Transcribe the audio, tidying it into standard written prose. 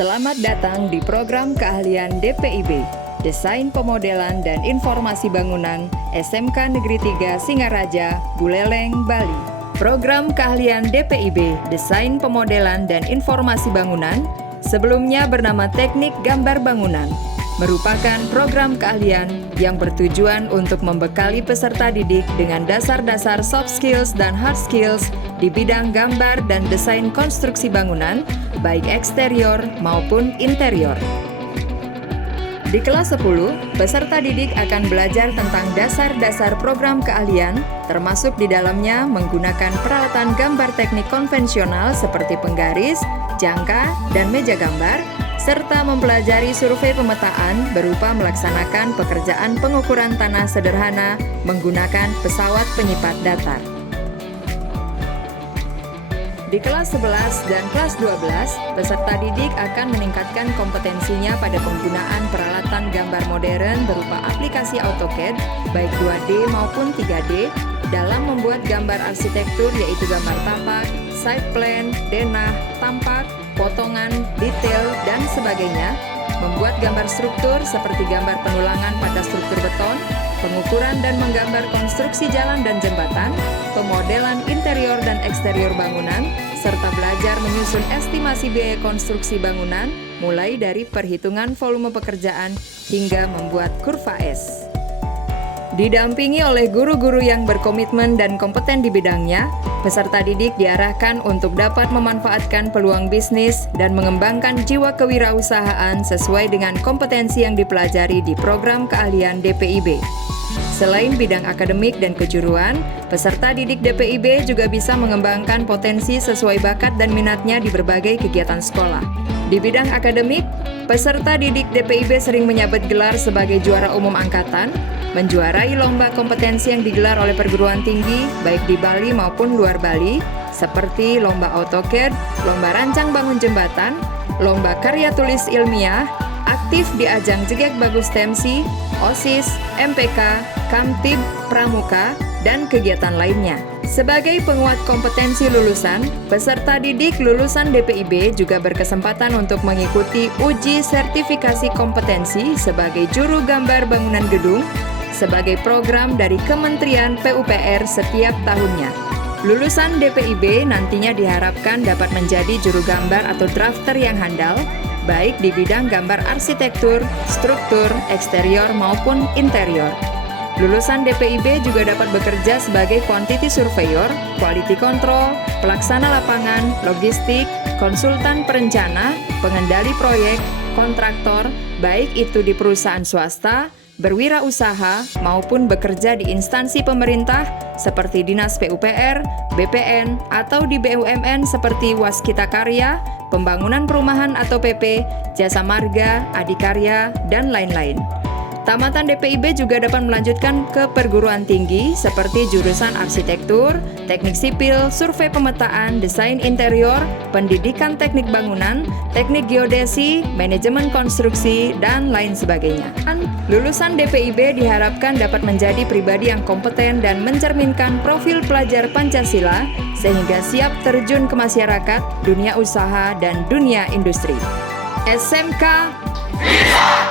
Selamat datang di program keahlian DPIB, Desain Pemodelan dan Informasi Bangunan, SMK Negeri 3 Singaraja, Buleleng, Bali. Program keahlian DPIB, Desain Pemodelan dan Informasi Bangunan, sebelumnya bernama Teknik Gambar Bangunan, merupakan program keahlian yang bertujuan untuk membekali peserta didik dengan dasar-dasar soft skills dan hard skills di bidang gambar dan desain konstruksi bangunan, baik eksterior maupun interior. Di kelas 10, peserta didik akan belajar tentang dasar-dasar program keahlian, termasuk di dalamnya menggunakan peralatan gambar teknik konvensional seperti penggaris, jangka, dan meja gambar, serta mempelajari survei pemetaan berupa melaksanakan pekerjaan pengukuran tanah sederhana menggunakan pesawat penyipat datar. Di kelas 11 dan kelas 12, peserta didik akan meningkatkan kompetensinya pada penggunaan peralatan gambar modern berupa aplikasi AutoCAD, baik 2D maupun 3D, dalam membuat gambar arsitektur yaitu gambar tapak, side plan, denah, tampak, potongan, detail, dan sebagainya, membuat gambar struktur seperti gambar penulangan pada struktur beton, pengukuran dan menggambar konstruksi jalan dan jembatan, pemodelan interior dan eksterior bangunan, serta belajar menyusun estimasi biaya konstruksi bangunan, mulai dari perhitungan volume pekerjaan hingga membuat kurva S. Didampingi oleh guru-guru yang berkomitmen dan kompeten di bidangnya, peserta didik diarahkan untuk dapat memanfaatkan peluang bisnis dan mengembangkan jiwa kewirausahaan sesuai dengan kompetensi yang dipelajari di program keahlian DPIB. Selain bidang akademik dan kejuruan, peserta didik DPIB juga bisa mengembangkan potensi sesuai bakat dan minatnya di berbagai kegiatan sekolah. Di bidang akademik, peserta didik DPIB sering menyabet gelar sebagai juara umum angkatan, menjuarai lomba kompetensi yang digelar oleh perguruan tinggi baik di Bali maupun luar Bali, seperti lomba AutoCAD, lomba rancang bangun jembatan, lomba karya tulis ilmiah, aktif di ajang Jegek Bagus Temsi, OSIS, MPK, Kamtib, Pramuka, dan kegiatan lainnya. Sebagai penguat kompetensi lulusan, peserta didik lulusan DPIB juga berkesempatan untuk mengikuti uji sertifikasi kompetensi sebagai juru gambar bangunan gedung sebagai program dari Kementerian PUPR setiap tahunnya. Lulusan DPIB nantinya diharapkan dapat menjadi juru gambar atau drafter yang handal, baik di bidang gambar arsitektur, struktur, eksterior maupun interior. Lulusan DPIB juga dapat bekerja sebagai quantity surveyor, quality control, pelaksana lapangan, logistik, konsultan perencana, pengendali proyek, kontraktor, baik itu di perusahaan swasta, berwirausaha, maupun bekerja di instansi pemerintah seperti Dinas PUPR, BPN, atau di BUMN seperti Waskita Karya, Pembangunan Perumahan atau PP, Jasa Marga, Adikarya, dan lain-lain. Tamatan DPIB juga dapat melanjutkan ke perguruan tinggi seperti jurusan arsitektur, teknik sipil, survei pemetaan, desain interior, pendidikan teknik bangunan, teknik geodesi, manajemen konstruksi, dan lain sebagainya. Lulusan DPIB diharapkan dapat menjadi pribadi yang kompeten dan mencerminkan profil pelajar Pancasila sehingga siap terjun ke masyarakat, dunia usaha, dan dunia industri. SMK bisa!